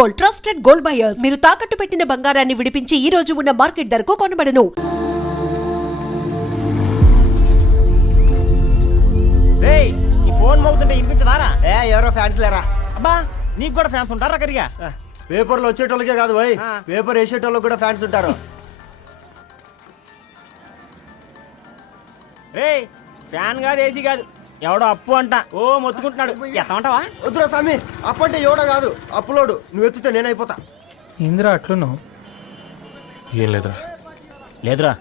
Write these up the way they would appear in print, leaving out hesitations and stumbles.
Gold, trusted gold buyers. మీరు తాకట్టు పెట్టిన బంగారాన్ని విడిపించి ఈ రోజు ఉన్న మార్కెట్ ధరకు కొనబడను. రేయ్, ఈ ఫోన్ మోగుతుంటే వినిపించదారా? ఎవరో ఫ్యాన్స్ లేరా? అబ్బా, నీకు కూడా ఫ్యాన్స్ ఉంటారా కరిగా? పేపర్లో వచ్చేటోళ్ళకే కాదు భయ్, పేపర్ వేసేటోళ్ళకి కూడా ఫ్యాన్స్ ఉంటారు. రేయ్, ఫ్యాన్ కాదు, ఏసీ కాదు, ఎవడో అప్పు అంట ఓ మొత్తుకుంటున్నాడు. ఎత్తమంటావా? వద్దురా స్వామి, అప్పు అంటే ఎవడో కాదు, అప్పులోడు. నువ్వు ఎత్తుతే నేనైపోతా. ఇందిరా అట్లును ఏం లేదురా. లేదురా,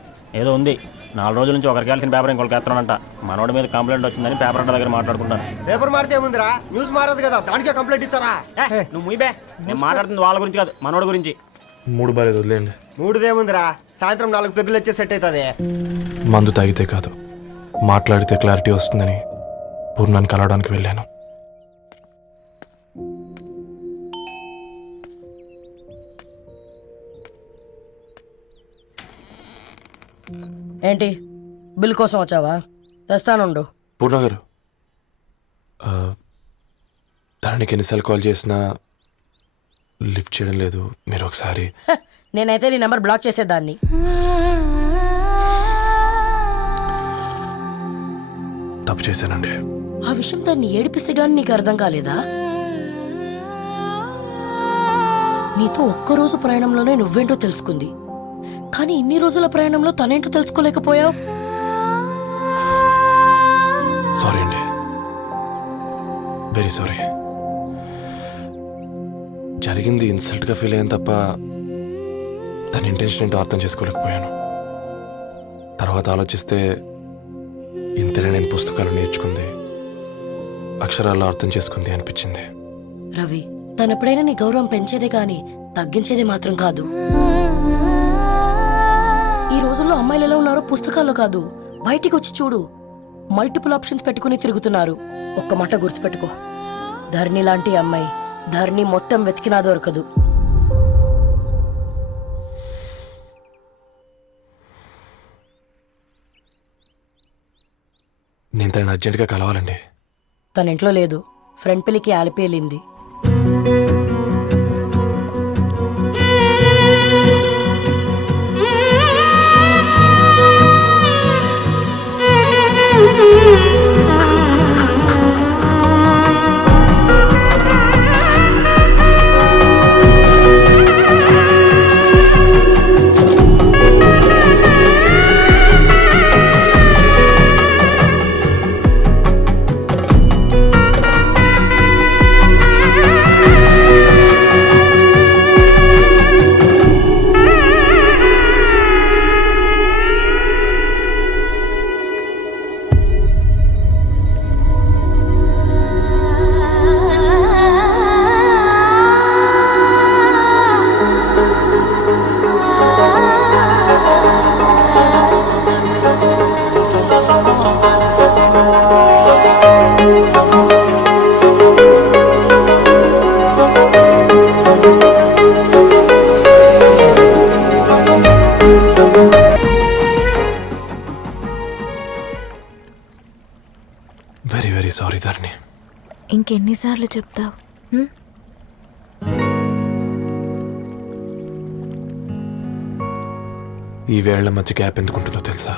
ఏదో ఉంది. 4 రోజుల నుంచి ఒకరికి వెళ్ళిన పేపర్ ఇంకొకరికి ఎత్తనంట. మనోడి మీద కంప్లైంట్ వచ్చిందని పేపర్ అంట దగ్గర మాట్లాడుకుంటాను. పేపర్ మారితే ఏముందిరా, న్యూస్ మారదు కదా, దానికే కంప్లైంట్ ఇచ్చారా? నువ్వు ముయ్యబే, నేను మాట్లాడుతుంది వాళ్ళ గురించి కాదు, మనోడి గురించి. 3 బాలేదు, వదిలేండి. 3దేముందిరా, సాయంత్రం 4 పెగ్గులు వచ్చే సెట్ అవుతుంది. మందు తాగితే కాదు, మాట్లాడితే క్లారిటీ వస్తుందని పూర్ణాన్ని కలవడానికి వెళ్ళాను. ఏంటి, బిల్ కోసం వచ్చావా? తెస్తానుండు. పూర్ణ గారు, తనకి ఎన్నిసార్లు కాల్ చేసినా లిఫ్ట్ చేయడం లేదు. మీరు ఒకసారి నేనైతే నీ నెంబర్ బ్లాక్ చేసేదాన్ని. తప్పు చేశానండి. ఆ విషయం దాన్ని ఏడిపిస్తే గానీ నీకు అర్థం కాలేదా? నీతో ఒక్కరోజు ప్రయాణంలోనే నువ్వేంటో తెలుసుకుంది, కానీ ఇన్ని రోజుల ప్రయాణంలో తనేంటో తెలుసుకోలేకపోయావు. సారీ అండి, వెరీ సారీ. జరిగింది ఇన్సల్ట్గా ఫీల్ అయ్యాను తప్ప తన ఇంటెన్షన్ ఏంటో అర్థం చేసుకోలేకపోయాను. తర్వాత ఆలోచిస్తే ఇంతనే నేను పుస్తకాలు నేర్చుకుంది, అక్షరాల్లో అర్థం చేసుకుంది అనిపించింది. రవి, తనెప్పుడైనా నీ గౌరవం పెంచేదే గాని తగ్గించేదే మాత్రం కాదు. ఈ రోజుల్లో అమ్మాయిలు ఎలా ఉన్నారో పుస్తకాల్లో కాదు, బయటికి వచ్చి చూడు. మల్టిపుల్ ఆప్షన్స్ పెట్టుకుని తిరుగుతున్నారు. ఒక్క మాట గుర్తుపెట్టుకో, ధరణి లాంటి అమ్మాయి ధరణి మొత్తం వెతికినా దొరకదు. నేను తనని అర్జెంటుగా కలవాలండి. తన ఇంట్లో లేదు, ఫ్రెండ్ పెళ్లికి ఆలిపి వెళ్ళింది. వెరీ వెరీ సారీ ధరణి. ఇంకెన్నిసార్లు చెప్తావు? ఈ వేళ్ల మధ్య గ్యాప్ ఎందుకుంటుందో తెలుసా?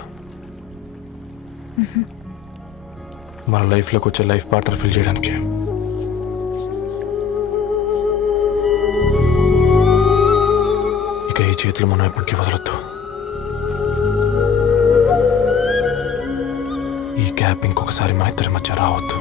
మన లైఫ్లోకి వచ్చే లైఫ్ పార్ట్నర్ ఫిల్ చేయడానికి. ఇక ఈ చేతులు మనం ఎప్పటికీ వదలొద్దు. ఈ గ్యాప్ ఇంకొకసారి మన ఇద్దరి మధ్య రావద్దు.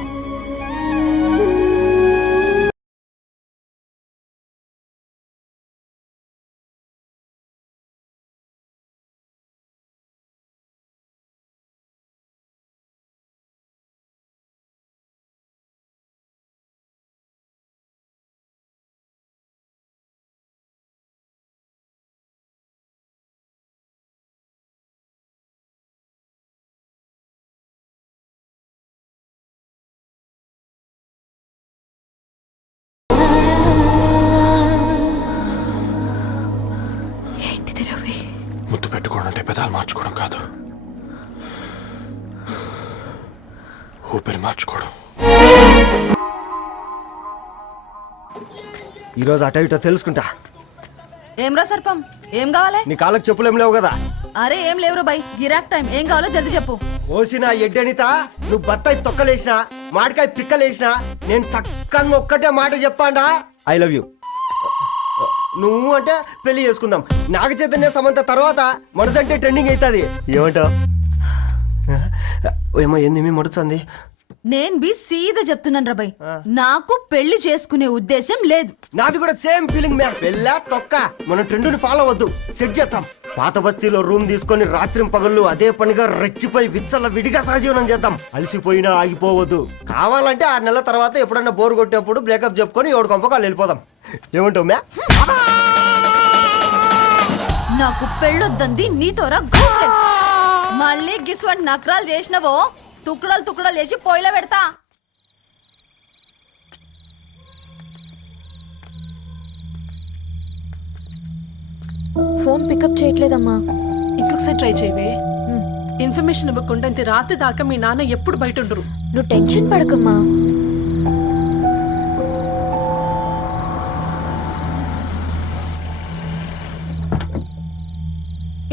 ముద్దు పెట్టుకోవడం అంటే పెదాలు మార్చుకోవడం కాదు, ఊపిరి మార్చుకోవడం. ఈరోజు అటో ఇటో తెలుసుకుంటా. ఏమ్రా సర్పం, ఏం కావాలి? నీ కాళ్ళకి చెప్పులేం లేవు కదా? అరే ఏం లేవురా బై, గిరాక్ టైం. ఏం కావాలో జల్దీ చెప్పు. ఓసిన ఎడ్డనిత, నువ్వు బత్తాయి తొక్కలేసినా మాడికాయ పిక్కలేసినా నేను సక్కగా ఒక్కటే మాట చెప్పాండా, ఐ లవ్ యూ. నువ్వు అంటే పెళ్లి చేసుకుందాం. నాగ చైతన్య సమంత తర్వాత మనసంటే ట్రెండింగ్ అవుతుంది. ఏమంటావు? ఏమో ఏంది మీ మడుతుంది? నేను బి సీదా చెప్తున్నాను రా బై, నాకు పెళ్లి చేసుకునే ఉద్దేశం లేదు. నాది కూడా సేమ్ ఫీలింగ్ మ్యామ్. పెళ్ళా తొక్క, మనం ట్రెండ్ని ఫాలో అవ్వద్దు, సెట్ చేద్దాం. పాత బస్తీలో రూమ్ తీసుకొని రాత్రి పగళ్ళు అదే పనిగా రెచ్చిపోయి విచ్చల విడిగా సహజీవనం చేద్దాం. అలసిపోయినా ఆగిపోవద్దు. కావాలంటే 6 నెలల తర్వాత ఎప్పుడన్నా బోర్ కొట్టేప్పుడు బ్రేకప్ చెప్పుకొని ఎవడు కొంపకాలు వెళ్ళిపోదాం. ఏమంటావు మ్యా? నాకు పెళ్ళొద్దంది నీతోరా గోకే. మళ్ళీ గిస్వంటి నకరాలు చేసినవో తుక్కడలు తుక్కడలు చేసి పొయ్యిలో పెడతా. ఫోన్ పికప్ చేయట్లేదమ్మా. ఇంకొకసారి ట్రై చేయవే. ఇన్ఫర్మేషన్ ఇవ్వకుండా ఇంత రాత్రి దాకా మీ నాన్న ఎప్పుడు బయట ఉండరు. నువ్వు టెన్షన్ పడకమ్మా.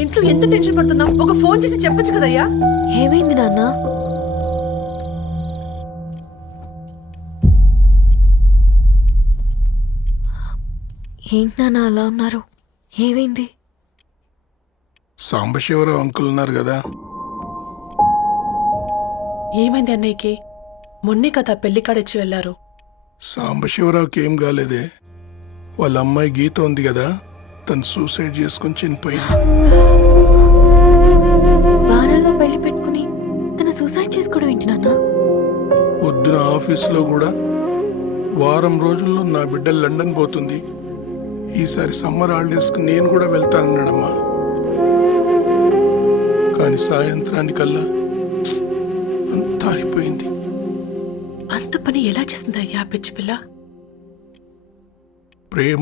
ఇంట్లో ఎంత టెన్షన్ పడుతున్నావు? ఒక ఫోన్ చేసి చెప్పొచ్చు కదయ్యా. ఏమైంది నాన్న? ఏంటి నాన్న అలా ఉన్నారు? ఏమైంది? సాంబశివరావు అంకుల్ ఉన్నారు కదా, ఏమైంది అన్నయ్యకి? మొన్నే కదా పెళ్లి కాడిచ్చి వెళ్ళారు. సాంబశివరావుకి ఏం కాలేదే. వాళ్ళ అమ్మాయి గీత ఉంది కదా, తను సూసైడ్ చేసుకుని చనిపోయింది. వారాల్లో పెళ్లి పెట్టుకుని తన సూసైడ్ చేసుకోవడం ఏంటి నాన్న? పొద్దున ఆఫీసులో కూడా వారం రోజుల్లో నా బిడ్డ లండన్ పోతుంది, ఈసారి సమ్మర్ హాలిడేస్కి నేను కూడా వెళ్తానన్నాడమ్మా. కానీ సాయంత్రానికల్లా అంతా అయిపోయింది. అంత పని ఎలా చేసింది అయ్యా పిచ్చి పిల్ల? ప్రేమ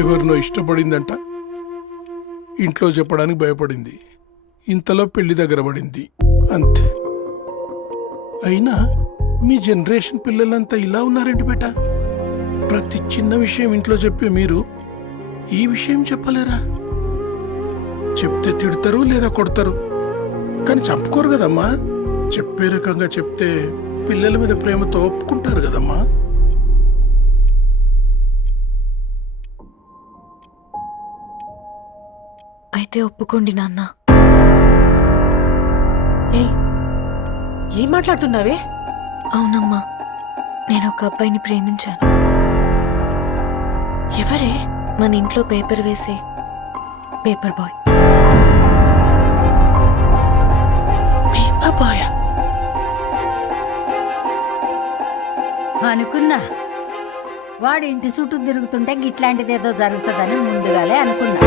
ఎవరినో ఇష్టపడిందంట, ఇంట్లో చెప్పడానికి భయపడింది. ఇంతలో పెళ్లి దగ్గర పడింది, అంతే. అయినా మీ జనరేషన్ పిల్లలంతా ఇలా ఉన్నారేంటి బేట? ప్రతి చిన్న విషయం ఇంట్లో చెప్పే మీరు ఈ విషయం చెప్పలేరా? చెప్తే తిడతారు లేదా కొడతారు, కానీ చంపుకోరు కదమ్మా. చెప్పే రకంగా చెప్తే పిల్లల మీద ప్రేమతో ఒప్పుకుంటారు కదమ్మా. అయితే ఒప్పుకోండి నాన్న. ఏం మాట్లాడుతున్నావే? అవునమ్మా, నేను ఒక అబ్బాయిని ప్రేమించాను. ఎవరే? మన ఇంట్లో పేపర్ వేసే పేపర్ బాయ్. Paper boy? అనుకున్నా వాడి ఇంటి చుట్టూ తిరుగుతుంటే గిట్లాంటిది ఏదో జరుగుతుందని ముందుగాలే అనుకున్నా.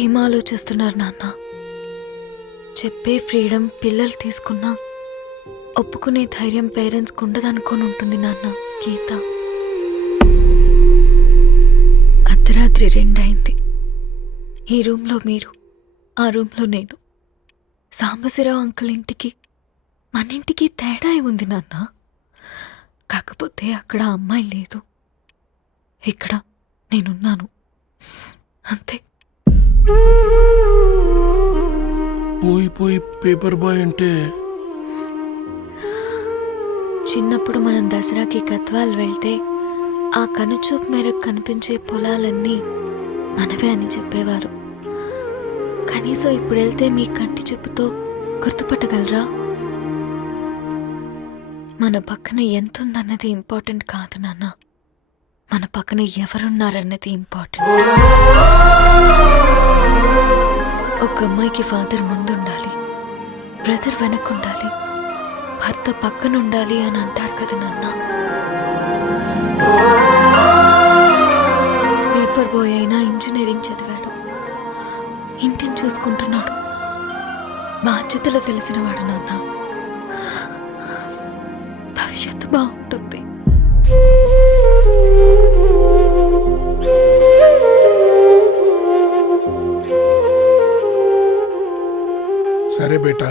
ఏం ఆలోచిస్తున్నారు నాన్న? చెప్పే ఫ్రీడమ్ పిల్లలు తీసుకున్నా ఒప్పుకునే ధైర్యం పేరెంట్స్కి ఉండదనుకొని ఉంటుంది నాన్న. గీత అర్ధరాత్రి 2 అయింది. ఈ రూమ్లో మీరు, ఆ రూమ్లో నేను. సాంబశివరావు అంకుల్ ఇంటికి మన ఇంటికి తేడా ఉంది నాన్న. కాకపోతే అక్కడ అమ్మాయి లేదు, ఇక్కడ నేనున్నాను, అంతే. పోయి పేపర్ బాయ్ అంటే చిన్నప్పుడు మనం దసరాకి గద్వాల్ వెళ్తే ఆ కనుచూపు మేరకు కనిపించే పొలాలన్నీ మనవే అని చెప్పేవారు. కనీసం ఇప్పుడు వెళ్తే మీ కంటి చూపుతో గుర్తుపట్టగలరా? మన పక్కన ఎంతుందన్నది ఇంపార్టెంట్ కాదు నాన్న, మన పక్కన ఎవరున్నారన్నది ఇంపార్టెంట్. ఒక అమ్మాయికి ఫాదర్ ముందుండాలి, బ్రదర్ వెనకుండాలి, భర్త పక్కనుండాలి అని అంటారు కదా నాన్న. బాయ్ అయినా ఇంజనీరింగ్ చదివాడు, ఇంటిని చూసుకుంటున్నాడు, బాధ్యతలు తెలిసినవాడు నాన్న. భవిష్యత్తు బాగుంటుంది. సరే బేటా,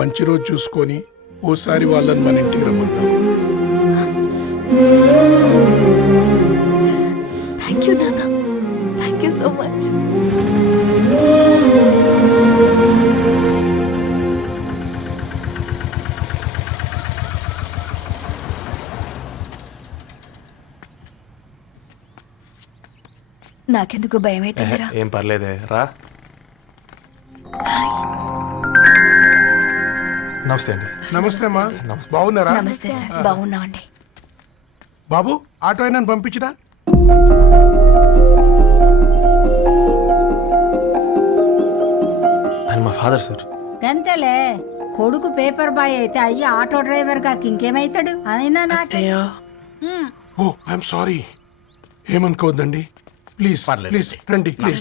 మంచి రోజు చూసుకొని ఓసారి వాళ్ళని మన ఇంటికి రమ్మందాం. థ్యాంక్ యూ నాన్న, థ్యాంక్ యూ సో మచ్. నాకెందుకు భయం అవుతుందిరా. ఏం పర్లేదే, రా. నమస్తే అండి. నమస్తే అమ్మా, బాగున్నారా? నమస్తే సార్, బాగున్నామండి. బాబు, ఆటో అయినా పంపించినా? ఆయన మా ఫాదర్ సార్. గంతేలే, కొడుకు పేపర్ బాయ్ అయితే అయ్యి ఆటో డ్రైవర్ కాక ఇంకేమైతాడు? అయినా నాకే ఓ ఐఎమ్ సారీ, ఏమనుకోవద్దండి. ప్లీజ్ ప్లీజ్ రండి ప్లీజ్.